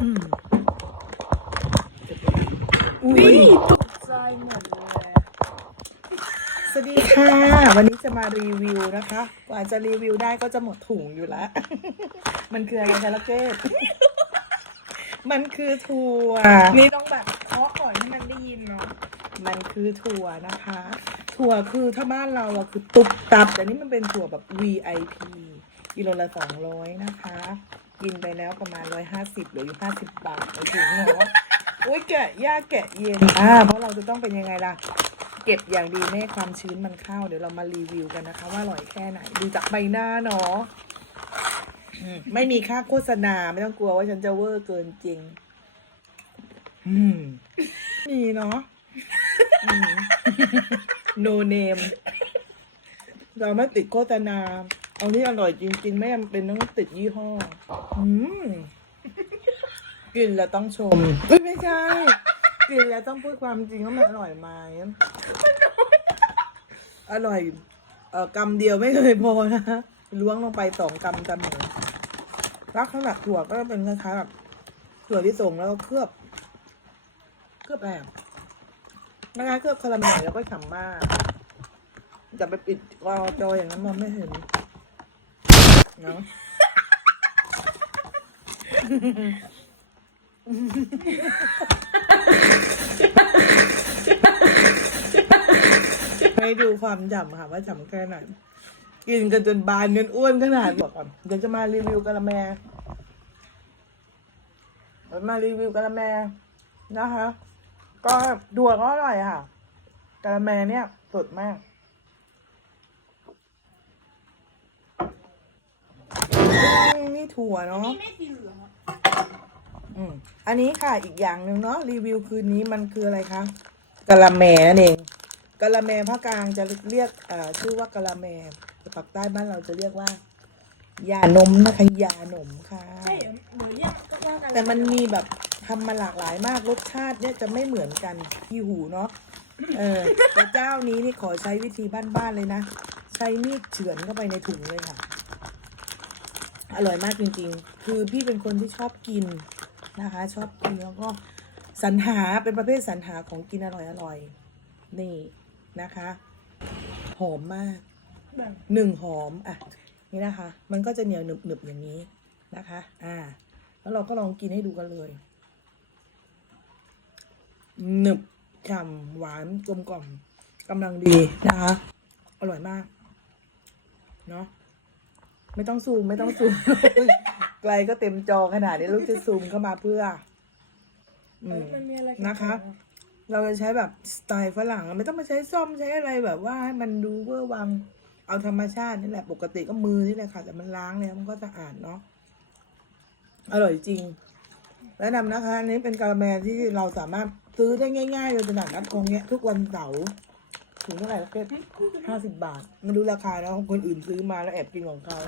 อืมอุ้ยใจหมดเลยสวัสดีค่ะ วันนี้จะมารีวิวนะคะ กว่าจะรีวิวได้ก็จะหมดถุงอยู่แล้ว มันคืออะไรคะลักเกตมันคือถั่วนี่ต้องแบบเคาะก่อนให้มันได้ยินเนาะมันคือถั่วนะคะ ถั่วคือถ้าบ้านเราอะคือตุบตับแต่นี่มันเป็นถั่วแบบ VIP กิโลละสองร้อยนะคะ กินไปแล้วประมาณร้อยห้าสิบหลืออยู่ห้าสิบบาทไปถึงเนาะอุ้ยแกะยากแกะเย็นอ่าเพราะเราจะต้องเป็นยังไงล่ะ เก็บอย่างดีไม่ให้ความชื้นมันเข้า เดี๋ยวเรามารีวิวกันนะคะ ว่าอร่อยแค่ไหน ดูจากใบหน้าเนาะไม่มีค่าโฆษณาไม่ต้องกลัวว่าฉันจะเวอร์เกินจริง อืม มีเนาะโนเนม เราไม่ติดโฆษณา อานี่อร่อยจริง ๆ ไม่จำเป็นต้องติดยี่ห้ออืมกินแล้วต้องชมเอ้ยไม่ใช่ กินแล้วต้องพูดความจริงว่ามันอร่อยไหมอร่อยเอ่อกำเดียวไม่เคยพอนะล้วงลงไปสองกำจำหมูรักขนาดถั่วก็เป็นคล้ายๆแบบถั่วที่ส่งแล้วก็เคลือบ เคลือบอะไรอะนะคะเคลือบคาราเมลแล้วก็ฉ่ำมากจะไปปิดกอจออย่างนั้นมองไม่เห็น เนาะให้ดูความฉ่ำค่ะว่าฉ่ำแค่ไหนกินกันจนบานกันอ้วนขนาดบอกก่อนเดี๋ยวจะมารีวิวกะละแมมารีวิวกะละแมนะคะ ก็ดัวก็อร่อยค่ะกะละแมเนี่ยสดมาก อืมนี่ถั่วเนาะไม่สีเหลืองอะอืมอันนี้ค่ะอีกอย่างหนึ่งเนาะรีวิวคืนนี้มันคืออะไรคะกะละแมนั่นเองกะละแมภาคกลางจะเรียกเอ่อชื่อว่ากะละแมแต่ปากใต้บ้านเราจะเรียกว่ายานมนะคะยานมค่ะ ใช่เหรอหนูเนี่ยก็ว่ากันแต่มันมีแบบทำมาหลากหลายมากรสชาติเนี่ยจะไม่เหมือนกันที่หูเนาะเออแต่เจ้านี้นี่ขอใช้วิธีบ้านๆเลยนะ ใช้มีดเฉือนเข้าไปในถุงเลยค่ะ อร่อยมากจริงๆ คือพี่เป็นคนที่ชอบกินนะคะ ชอบกินแล้วก็สรรหาเป็นประเภทสรรหาของกินอร่อยๆนี่นะคะ หอมมากหนึ่งหอมอะนี่นะคะ มันก็จะเหนียวหนึบหนึบๆอย่างนี้นะคะ อ่า แล้วเราก็ลองกินให้ดูกันเลยหนึบฉ่ำหวานกลมกล่อมกำลังดีนะคะ อร่อยมาก เนาะ ไม่ต้องซูมไม่ต้องซูม ไกลก็เต็มจอขนาดนี้ลูกจะซูมเข้ามาเพื่อ อืม มันมีอะไรนะคะ เราจะใช้แบบสไตล์ฝรั่งอะไม่ต้องมาใช้ซ่อมใช้อะไรแบบว่าให้มันดูเวอร์วัง เอาธรรมชาตินี่แหละปกติก็มือนี่แหละค่ะ แต่มันล้างแล้วมันก็สะอาดเนาะอร่อยจริงแนะนำนะคะอันนี้เป็นกะละแมที่เราสามารถซื้อได้ง่ายๆเลยตลาดนัดคลองเนี้ยทุกวันเสาร์ถึงเท่าไหร่ละเก็ห้าสิบบาทมาดูราคาแล้วคนอื่นซื้อมาแล้วแอบกินของเขา